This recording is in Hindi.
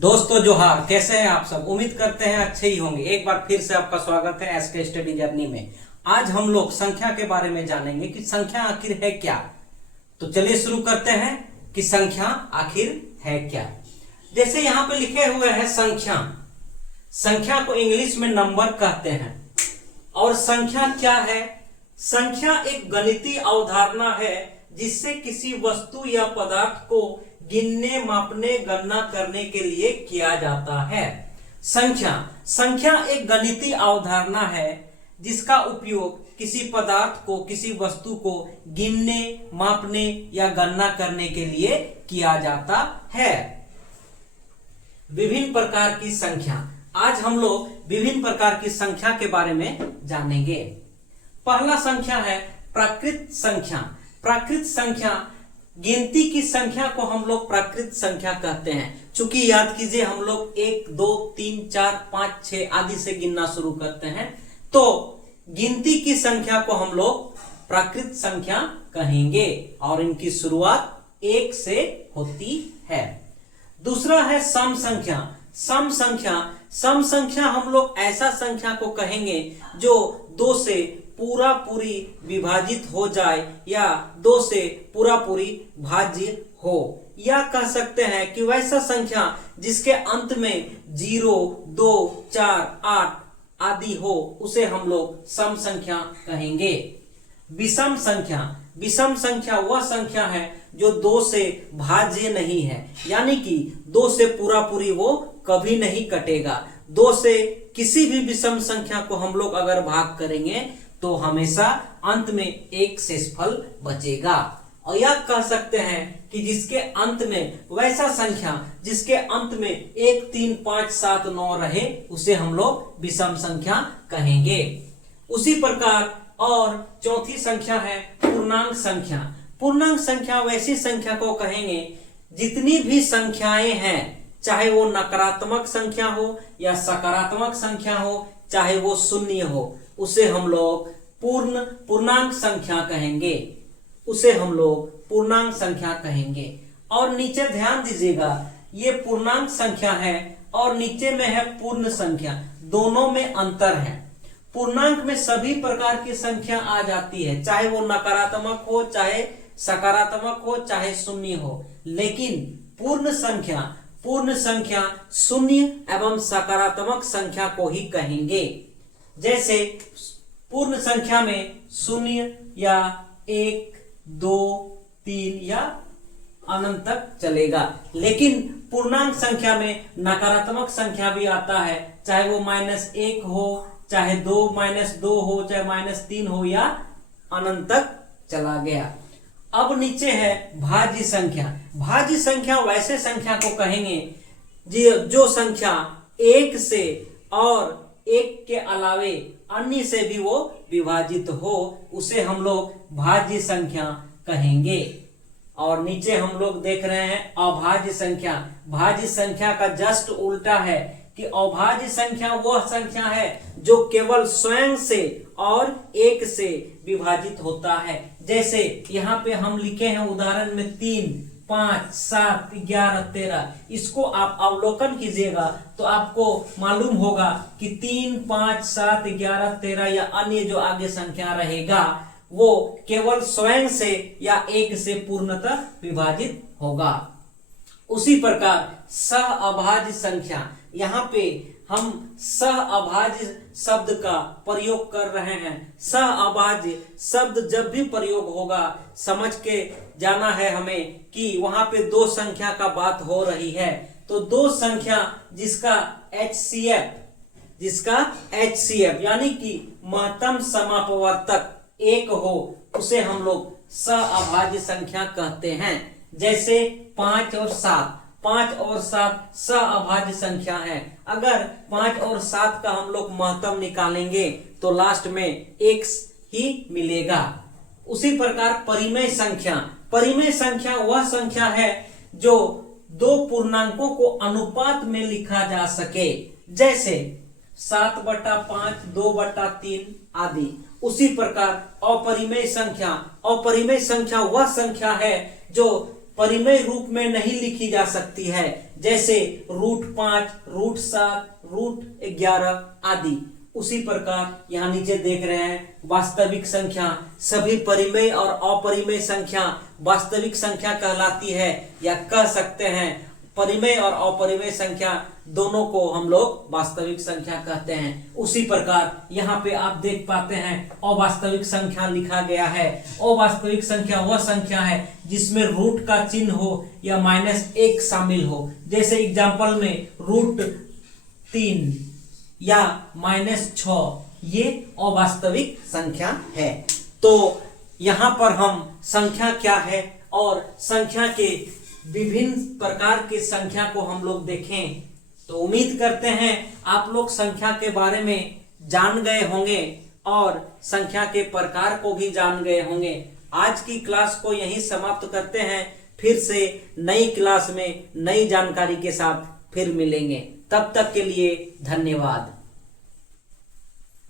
दोस्तों जोहार, कैसे हैं आप सब। उम्मीद करते हैं अच्छे ही होंगे। एक बार फिर से आपका स्वागत है एसके स्टडी जर्नी में। आज हम लोग संख्या के बारे में जानेंगे कि संख्या आखिर है क्या। तो चलिए शुरू करते हैं कि संख्या आखिर है क्या। जैसे यहाँ पे लिखे हुए हैं संख्या। संख्या को इंग्लिश में नंबर कहते हैं। और संख्या क्या है? संख्या एक गणितीय अवधारणा है जिससे किसी वस्तु या पदार्थ को गिनने, मापने, गणना करने के लिए किया जाता है। संख्या एक गणितीय अवधारणा है जिसका उपयोग किसी पदार्थ को, किसी वस्तु को गिनने, मापने या गणना करने के लिए किया जाता है। विभिन्न प्रकार की संख्या। आज हम लोग विभिन्न प्रकार की संख्या के बारे में जानेंगे। पहला संख्या है प्राकृत संख्या। प्राकृत संख्या, गिनती की संख्या को हम लोग प्राकृत संख्या कहते हैं। चूंकि याद कीजिए हम लोग 1, 2, 3, 4, 5, 6 आदि से गिनना शुरू करते हैं, तो गिनती की संख्या को हम लोग प्राकृत संख्या कहेंगे और इनकी शुरुआत 1 से होती है। दूसरा है सम संख्या। सम संख्या हम लोग ऐसा संख्या को कहेंगे जो 2 से पूरा पूरी विभाजित हो जाए या 2 से पूरा पूरी भाज्य हो, या कह सकते हैं कि वैसा संख्या जिसके अंत में 0, 2, 4, 8 आदि हो, उसे हम लोग सम संख्या कहेंगे। विषम संख्या वह संख्या है जो 2 से भाज्य नहीं है, यानी कि 2 से पूरा पूरी वो कभी नहीं कटेगा। 2 से किसी भी विषम संख्या को हम लोग अगर भाग करेंगे तो हमेशा अंत में एक शेषफल बचेगा। और यह कह सकते हैं कि जिसके अंत में वैसा संख्या जिसके अंत में 1, 3, 5, 7, 9 रहे, उसे हम लोग विषम संख्या कहेंगे। उसी प्रकार और चौथी संख्या है पूर्णांक संख्या। पूर्णांक संख्या वैसी संख्या को कहेंगे जितनी भी संख्याएं हैं, चाहे वो नकारात्मक संख्या हो या सकारात्मक संख्या हो, चाहे वो शून्य हो, उसे हम लोग पूर्णांक संख्या कहेंगे। उसे हम लोग पूर्णांक संख्या कहेंगे। और नीचे ध्यान दीजिएगा, ये पूर्णांक संख्या है और नीचे में है पूर्ण संख्या। दोनों में अंतर है। पूर्णांक में सभी प्रकार की संख्या आ जाती है, चाहे वो नकारात्मक हो, चाहे सकारात्मक हो, चाहे शून्य हो। लेकिन पूर्ण संख्या शून्य एवं सकारात्मक संख्या को ही कहेंगे। जैसे पूर्ण संख्या में 0 या 1, 2, 3 या अनंत तक चलेगा। लेकिन पूर्णांक संख्या में नकारात्मक संख्या भी आता है, चाहे वो -1 हो, चाहे 2 -2 हो, चाहे -3 हो या अनंत तक चला गया। अब नीचे है भाज्य संख्या। भाज्य संख्या वैसे संख्या को कहेंगे जो संख्या 1 से और 1 के अलावे अन्य से भी वो विभाजित हो, उसे हम लोग भाज्य संख्या कहेंगे। और नीचे हम लोग देख रहे हैं अभाज्य संख्या। भाज्य संख्या का जस्ट उल्टा है कि अभाज्य संख्या वह संख्या है जो केवल स्वयं से और 1 से विभाजित होता है। जैसे यहाँ पे हम लिखे हैं उदाहरण में 3, 5, 7, 11, 13। इसको आप अवलोकन कीजिएगा तो आपको मालूम होगा कि 3, 5, 7, 11, 13 या अन्य जो आगे संख्या रहेगा वो केवल स्वयं से या 1 से पूर्णतः विभाजित होगा। उसी प्रकार सहअभाज्य संख्या। यहाँ पे हम सहअभाज्य शब्द का प्रयोग कर रहे हैं। सहअभाज्य शब्द जब भी प्रयोग होगा, समझ के जाना है हमें कि वहां पे 2 संख्या का बात हो रही है। तो 2 संख्या जिसका HCF यानी कि महत्तम समापवर्तक 1 हो, उसे हम लोग सहअभाज्य संख्या कहते हैं। जैसे 5 और 7। 5 और 7 सहअभाज्य संख्या है। अगर 5 और 7 का हम लोग महत्तम निकालेंगे तो लास्ट में 1 ही मिलेगा। उसी प्रकार परिमेय संख्या। परिमेय संख्या वह संख्या है जो 2 पूर्णांकों को अनुपात में लिखा जा सके। जैसे 7/5, 2/3 आदि। उसी प्रकार अपरिमेय संख्या वह संख्या है जो परिमेय रूप में नहीं लिखी जा सकती है। जैसे √5, √7, √11 आदि। उसी प्रकार यहाँ नीचे देख रहे हैं वास्तविक संख्या, सभी परिमेय और अपरिमेय संख्या वास्तविक संख्या कहलाती है, या कह सकते हैं परिमेय और अपरिमेय संख्या दोनों को हम लोग वास्तविक संख्या कहते हैं। उसी प्रकार यहाँ पे आप देख पाते हैं अवास्तविक संख्या लिखा गया है। अवास्तविक संख्या वह संख्या है जिसमें रूट का चिन्ह हो या -1 शामिल हो। जैसे एग्जांपल में √3 या -6, ये अवास्तविक संख्या है। तो यहाँ पर हम संख्या क्या है और संख्या के विभिन्न प्रकार की संख्या को हम लोग देखें, तो उम्मीद करते हैं आप लोग संख्या के बारे में जान गए होंगे और संख्या के प्रकार को भी जान गए होंगे। आज की क्लास को यहीं समाप्त करते हैं, फिर से नई क्लास में नई जानकारी के साथ फिर मिलेंगे। तब तक के लिए धन्यवाद।